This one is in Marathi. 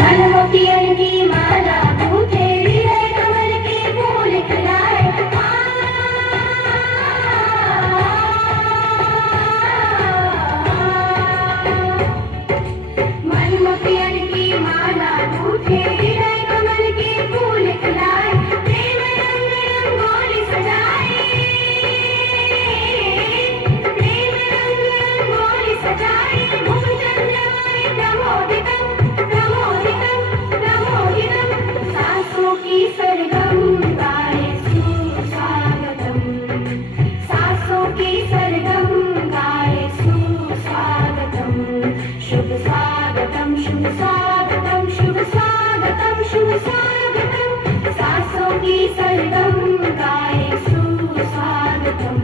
मनमुखियन की माला गूंथे हृदय कमल के फूल खिलाए मनमुखियन की माला गूंथे हृदय कमल के फूल खिलाए प्रेम रंग रंगोली सजाए प्रेम रंग रंगोली सजाए मुख चंद्रमाय प्रमोदितम प्रमोदितम प्रमोदितम सासों की सरगम गाए सुस्वागतम सासों की सरगम गाए सुस्वागतम शुभ स्वागतम शुभ स्वागतम शुभ स्वागतम शुभ स्वागतम सासों की सरगम गाए सुस्वागतम